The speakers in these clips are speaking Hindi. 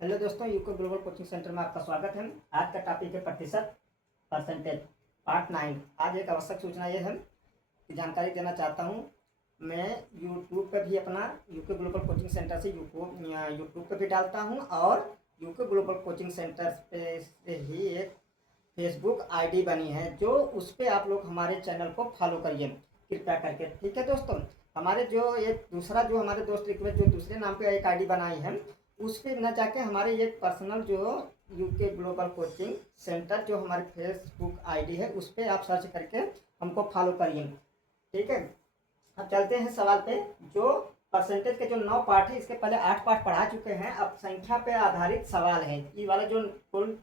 हेलो दोस्तों, यूको ग्लोबल कोचिंग सेंटर में आपका स्वागत है। आज का टॉपिक है प्रतिशत परसेंटेज पार्ट 9। आज एक आवश्यक सूचना ये है कि जानकारी देना चाहता हूँ। मैं यूट्यूब पे भी अपना यूको ग्लोबल कोचिंग सेंटर से यूट्यूब पे भी डालता हूँ और यूको ग्लोबल कोचिंग सेंटर पे से ही एक फेसबुक आईडी बनी है, जो उस पर आप लोग हमारे चैनल को फॉलो करिए कृपया करके। ठीक है दोस्तों, हमारे जो एक दूसरा जो हमारे दोस्त रिक्वेस्ट जो दूसरे नाम पे एक आईडी बनाई है, उस पर न जाके हमारे एक पर्सनल जो यूके ग्लोबल कोचिंग सेंटर जो हमारे फेसबुक आईडी है उस पर आप सर्च करके हमको फॉलो करिए। ठीक है, अब चलते हैं सवाल पे। जो परसेंटेज के जो 9 पार्ट है, इसके पहले 8 पार्ट पढ़ा चुके हैं। अब संख्या पे आधारित सवाल है। ये वाला जो कुल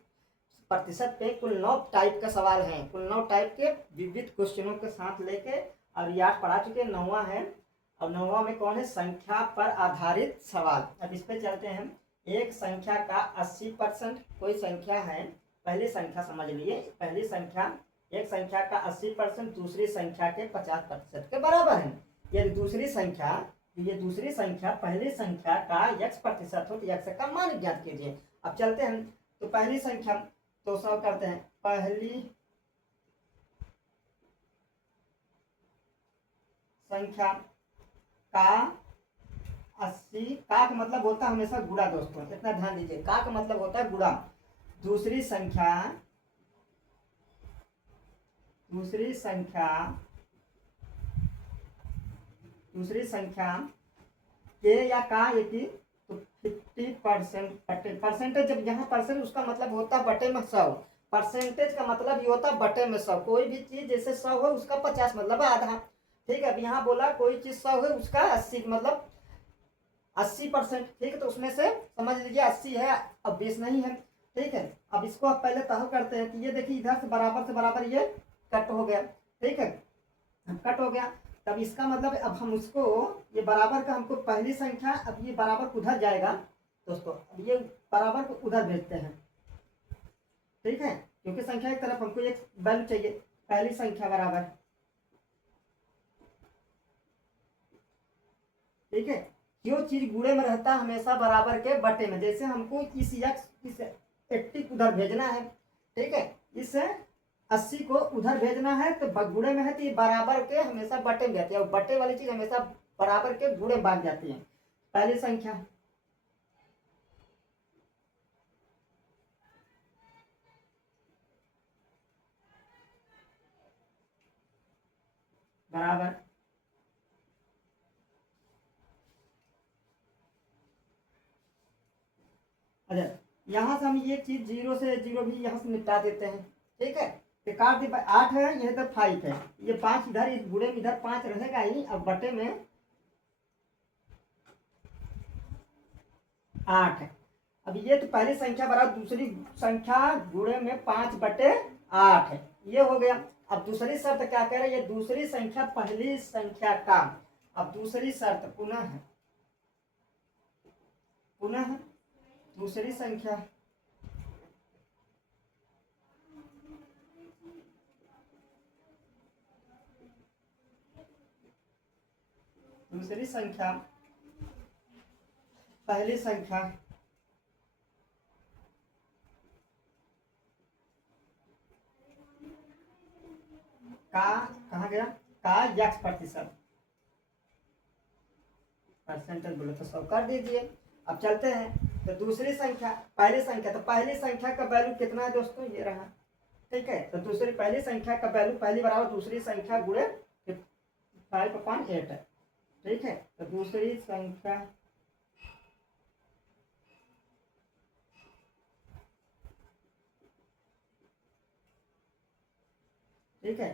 प्रतिशत पे कुल 9 टाइप का सवाल है, कुल 9 टाइप के विविध क्वेश्चनों के साथ लेके और ये 8 पढ़ा चुके हैं, 9वां है। अब 9वां में कौन है? संख्या पर आधारित सवाल। अब इस पे चलते हैं। एक संख्या का 80% कोई संख्या है, पहली संख्या समझ लिए, पहली संख्या एक संख्या का 80% दूसरी संख्या के 50% के बराबर है। यदि दूसरी संख्या पहली संख्या का x% हो तो x का मान ज्ञात कीजिए। अब चलते हैं तो पहली संख्या तो सॉल्व करते हैं। पहली संख्या का 80 का मतलब होता है हमेशा गुणा। दोस्तों इतना ध्यान दीजिए, का मतलब होता है गुणा। दूसरी संख्या के या का एक ही तो 50% परसेंटेज। जब यहाँ परसेंट उसका मतलब होता है बटे में 100। परसेंटेज का मतलब ये होता है बटे में 100। कोई भी चीज जैसे 100 है उसका 50 मतलब आधा। ठीक है, अब यहाँ बोला कोई चीज 100 है उसका 80 मतलब 80%। ठीक है, तो उसमें से समझ लीजिए 80 है, अब 20 नहीं है। ठीक है, अब इसको आप पहले तहल करते हैं कि ये देखिए इधर से बराबर ये कट हो गया। ठीक है, कट हो गया, तब इसका मतलब अब हम उसको ये बराबर का हमको पहली संख्या, अब ये बराबर उधर जाएगा दोस्तों, अब ये बराबर को उधर भेजते हैं। ठीक है, क्योंकि संख्या की तरफ हमको एक वैल्यू चाहिए। पहली संख्या बराबर, ठीक है, जो चीज गुणे में रहता है हमेशा बराबर के बटे में। जैसे हमको इस 80 उधर भेजना है। ठीक है, इस 80 को उधर भेजना है तो गुणे में है तो ये बराबर के हमेशा बटे में जाती है, और बटे वाली चीज हमेशा बराबर के गुणे में भाग जाती है। पहली संख्या बराबर, अच्छा यहाँ से हम ये चीज 0 से 0 भी यहाँ से निपटा देते हैं। ठीक है, तो काट दी 8 है, ये इधर 5 है, ये 5 इधर, इस गुणे में इधर 5 रहेगा ही। अब बटे में 8 है। अब ये तो पहली संख्या बराबर दूसरी संख्या गुणे में 5/8 है, ये हो गया। अब दूसरी शर्त क्या कह रहे हैं? ये दूसरी संख्या पहली संख्या का, अब दूसरी शर्त पुनः दूसरी संख्या पहली संख्या का कहा गया का x% परसेंटेज बोले तो 100 कर दीजिए। अब चलते हैं तो दूसरी संख्या पहली संख्या, तो पहली संख्या का वैल्यू कितना है दोस्तों? ये रहा। ठीक है, तो दूसरी पहली संख्या का वैल्यू पहली बराबर दूसरी संख्या गुणे 5/8 है। ठीक है, तो दूसरी संख्या ठीक है,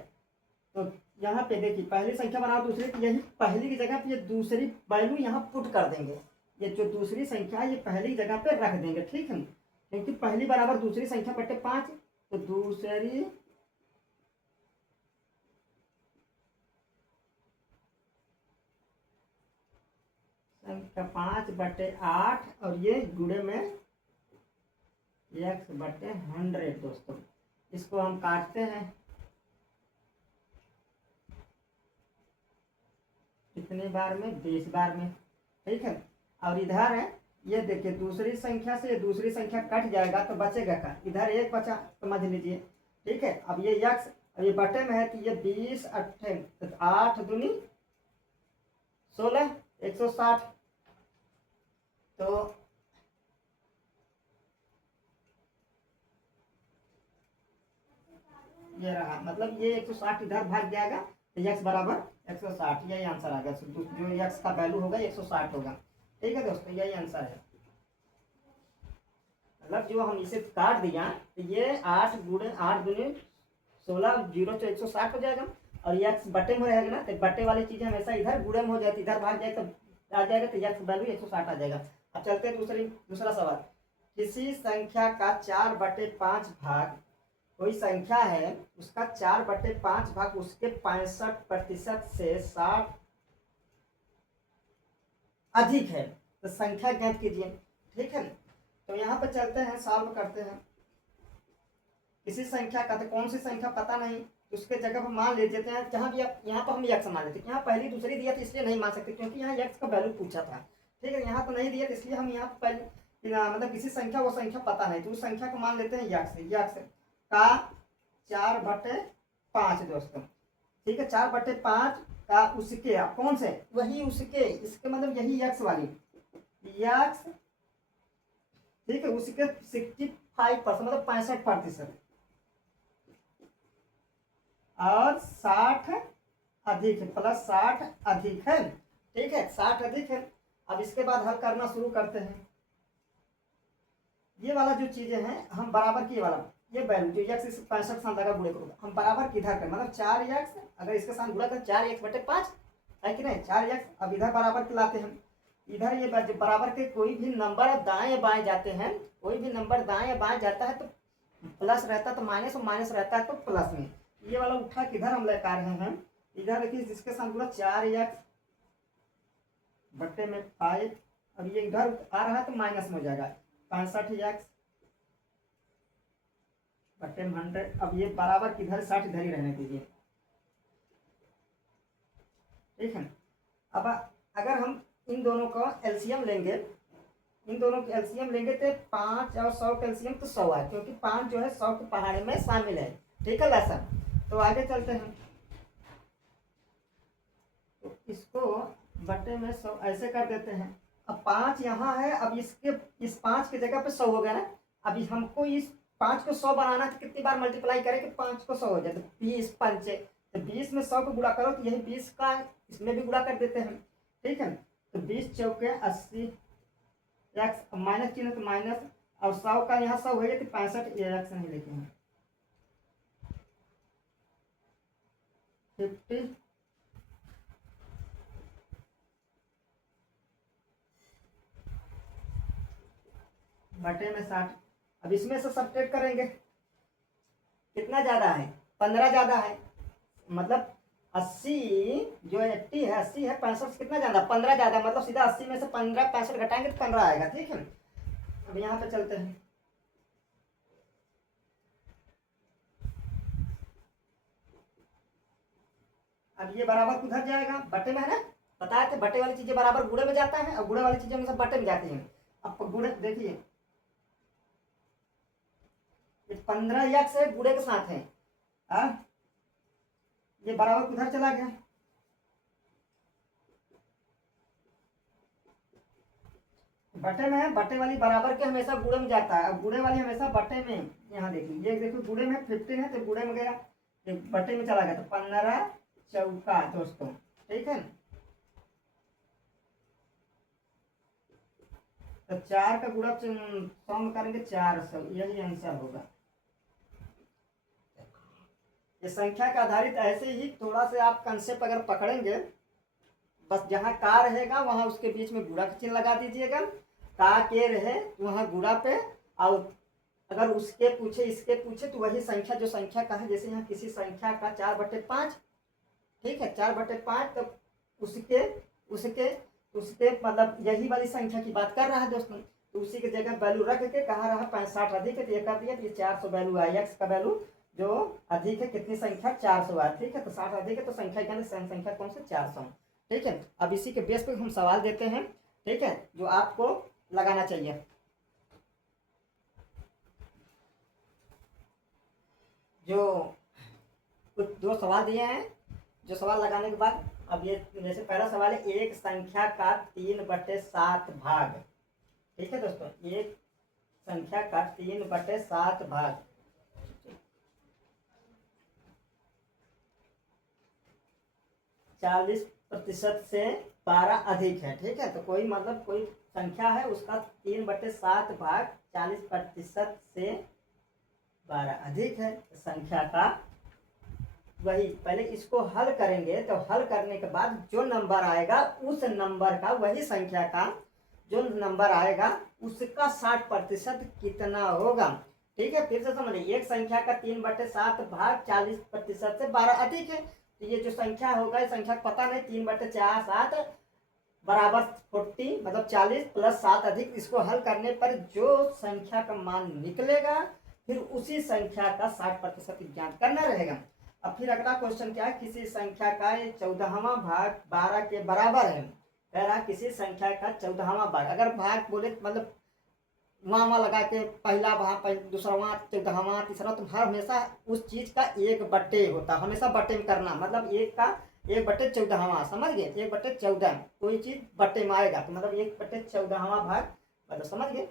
तो यहाँ पे देखिए पहली संख्या बराबर दूसरी, तो यही पहली की जगह पे ये दूसरी वैल्यू यहाँ पुट कर देंगे। ये जो दूसरी संख्या है ये पहली जगह पे रख देंगे। ठीक है, क्योंकि पहली बराबर दूसरी संख्या बटे 5, तो दूसरी संख्या 5/8 और ये गुणे में x/100। दोस्तों इसको हम काटते हैं कितनी बार में? 20 बार में। ठीक है, और इधर है ये देखिए दूसरी संख्या से दूसरी संख्या कट जाएगा तो बचेगा क्या, इधर एक बचा समझ लीजिए। ठीक है, अब ये यक्स, अब ये बटे में है तो ये 20 अट्ठे तो 8 दूनी 16 160। तो ये रहा, मतलब ये 160 इधर भाग जाएगा तो यक्स बराबर 160, यही आंसर आ गया। जो यक्स का वैल्यू होगा 160 होगा। ठीक है दोस्तों, यही आंसर है। मतलब जो हम इसे काट दिया तो ये 8 गुणे 8 दूनी 16 जीरो तो 160 हो जाएगा, और यक्स बटे में रहेगा ना, तो बटे वाली चीजें हमेशा इधर गुणे में हो जाती, इधर भाग जाए तो आ जाएगा, तो यक्स वैल्यू 160 आ जाएगा। अब चलते हैं दूसरा सवाल। किसी संख्या का 4/5 भाग, कोई संख्या है उसका 4/5 भाग उसके 65% से 60 अधिक है, तो संख्या ज्ञात कीजिए। ठीक है, तो यहाँ पर चलते हैं, सॉल्व करते हैं। किसी संख्या का, तो कौन सी संख्या पता नहीं, तो उसके जगह पर मान ले लेते हैं, जहाँ भी आप यहाँ पर हम यक्स मान लेते हैं। यहाँ पहली दूसरी दिया तो इसलिए नहीं मान सकते क्योंकि यहाँ यक्स का वैल्यू पूछा था। ठीक है, यहाँ तो नहीं दिया तो इसलिए हम यहाँ पर पहले मतलब किसी संख्या वो संख्या पता नहीं, तो उस संख्या को मान लेते हैं यक्स। यक्स का 4/5 दोस्तों। ठीक है, 4/5 का उसके, कौन से, वही उसके, इसके मतलब यही यक्स वाली यक्स। ठीक है, उसके 65% मतलब 65% और 60 अधिक है, प्लस 60 अधिक है। ठीक है, 60 अधिक है। अब इसके बाद हल करना शुरू करते हैं। ये वाला जो चीजें हैं हम बराबर की वाला, ये वैल्यू जो यक्स इस 65 साल तक गुणे करूंगा, हम बराबर किधर करें, मतलब 4x अगर इसके साथ गुणा करें 4x/5 है कि नहीं, 4x। अब इधर बराबर के लाते हैं, इधर ये बराबर के कोई भी नंबर दाएं बाएं जाते हैं, कोई भी नंबर दाएं बाएं जाता है तो प्लस रहता है तो माइनस, और माइनस रहता है तो प्लस में। ये वाला उठा किधर हम लेकर रहे हैं, इधर देखिए जिसके साथ गुणा 4x/5, अब ये इधर आ रहा है तो माइनस में हो जाएगा 65x/100। अब ये बराबर किधर 60 इधर ही रहने दीजिए। ठीक है, अब अगर हम इन दोनों का एलसीएम लेंगे, इन दोनों के एलसीएम लेंगे तो 5 और 100 का एलसीएम तो 100 है, क्योंकि 5 जो है 100 के पहाड़े में शामिल है। ठीक है वैसा, तो आगे चलते हैं। तो इसको बटे में 100 ऐसे कर देते हैं। अब 5 यहाँ है, अब इसके इस 5 की जगह पे 100 हो गया ना। अभी हमको इस 5 को 100 बनाना है तो कितनी बार मल्टीप्लाई करें कि 5 को 100 हो जाए, तो 20 पंचे, तो 20 में 100 को गुणा करो तो यही 20 का इसमें भी गुणा कर देते हैं। ठीक है, तो 20 चौके 80 एक्स, माइनस चिन्ह तो माइनस, और 100 का यहाँ 100 हो गया तो 65 एक्स नहीं लेते हैं 50 बटे में 60। अब इसमें से सब्ट्रैक्ट करेंगे, कितना ज्यादा है, 15 ज्यादा है, मतलब 80 जो 80 है, 80 है 65 से कितना ज्यादा, 15 ज्यादा, मतलब सीधा 80 में से 15 65 घटाएंगे तो 15 आएगा। ठीक है, अब यहाँ पे चलते हैं। अब ये बराबर किधर जाएगा, बटे में है ना, बताए थे बटे वाली चीजें बराबर गुणे में जाता है और गुणे वाली चीजें हमेशा बटे में जाती हैं। अब गुणे देखिए 15 एक्स है गुणे के साथ है, ये बराबर किधर चला गया, बटे में है, बटे वाली बराबर के हमेशा गुणे में जाता है, अब गुणे वाली हमेशा बटे में। यहाँ देखिए, ये देखिए गुणे में 15 है तो गुणे में गया, ये बटे में चला गया तो 15 चौका दोस्तों। ठीक है, तो 4 का गुणा 100 में करेंगे 400, यही आंसर होगा। ये संख्या का आधारित ऐसे ही थोड़ा सा आप कंसेप्ट अगर पकड़ेंगे, बस जहाँ का रहेगा वहां उसके बीच में गुणा का चिन्ह लगा दीजिएगा, का के रहे वहां गुणा पे, और अगर उसके पूछे इसके पूछे तो वही संख्या जो संख्या का है, जैसे यहाँ किसी संख्या का 4/5, ठीक है 4/5, तो उसके उसके उसके मतलब यही वाली संख्या की बात कर रहा है दोस्तों, तो उसी की जगह वैल्यू रख के कहाँ रहा 65 अधिक है तो ये कर दिया, तो ये 400 वैल्यू है, एक्स का वैल्यू जो अधिक है, कितनी संख्या 400 है। ठीक है, तो 60 अधिक है तो संख्या क्या, संख्या कौन सी 400। ठीक है, अब इसी के बेस पे हम सवाल देते हैं। ठीक है, जो आपको लगाना चाहिए। जो कुछ 2 सवाल दिए हैं, जो सवाल लगाने के बाद अब ये जैसे पहला सवाल है, एक संख्या का 3/7 भाग। ठीक है दोस्तों, एक संख्या का 3/7 भाग 40% से 12 अधिक है। ठीक है, तो कोई मतलब कोई संख्या है, उसका 3/7 भाग 40% से 12 अधिक है। संख्या का वही पहले इसको हल करेंगे, तो हल करने के बाद जो नंबर आएगा उस नंबर का, वही संख्या का जो नंबर आएगा उसका 60% कितना होगा। ठीक है, फिर से समझिए, एक संख्या का 3/7 भाग 40% से 12 अधिक है। तो ये जो संख्या होगा, इस संख्या को पता नहीं, 3/7 बराबर 40 मतलब 40 प्लस 7 अधिक। इसको हल करने पर जो संख्या का मान निकलेगा, फिर उसी संख्या का 60% ज्ञात करना रहेगा। अब फिर अगला क्वेश्चन क्या है, किसी संख्या का 14वां भाग 12 के बराबर है। कह रहा किसी संख्या का 14वां भाग, अगर भाग बोले मतलब वहाँ लगा के पहला भाग, दूसरा, 14वां, तीसरा, तो हर हमेशा उस चीज का 1/, होता, हमेशा बट्टे में करना, मतलब 1/14, समझ गए, 1/14 कोई चीज बट्टे में आएगा, तो मतलब 1/14वां भाग, मतलब समझ गए,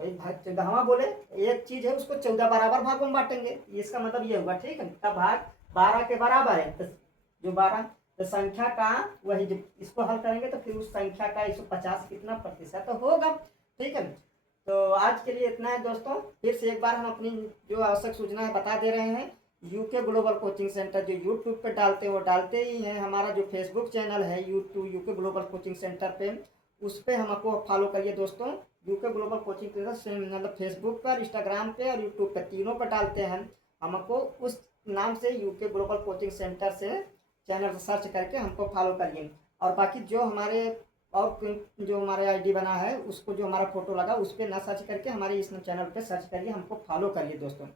कोई भाग 14वां बोले, एक चीज है उसको 14 बराबर भागों में बांटेंगे, इसका मतलब ये हुआ। ठीक है, का भाग 12 के बराबर है, तो जो 12, तो संख्या का वही, जब इसको हल करेंगे तो फिर उस संख्या का 150 कितना प्रतिशत तो होगा। ठीक है, तो आज के लिए इतना है दोस्तों। फिर से एक बार हम अपनी जो आवश्यक सूचनाएं बता दे रहे हैं। यूके ग्लोबल कोचिंग सेंटर जो यूट्यूब पे डालते हैं वो डालते ही हैं, हमारा जो फेसबुक चैनल है YouTube UK global coaching centre पे, उस पर हमको फॉलो करिए दोस्तों। यूके ग्लोबल कोचिंग सेंटर मतलब फेसबुक पर, इंस्टाग्राम पे और यूट्यूब पे तीनों पर डालते हैं। हमको उस नाम से यूके ग्लोबल कोचिंग सेंटर से चैनल सर्च करके हमको फॉलो करिए। और बाकी जो हमारे और जो हमारे आईडी बना है, उसको जो हमारा फोटो लगा उस पर ना सर्च करके हमारे इस चैनल पे सर्च करिए, हमको फॉलो करिए दोस्तों।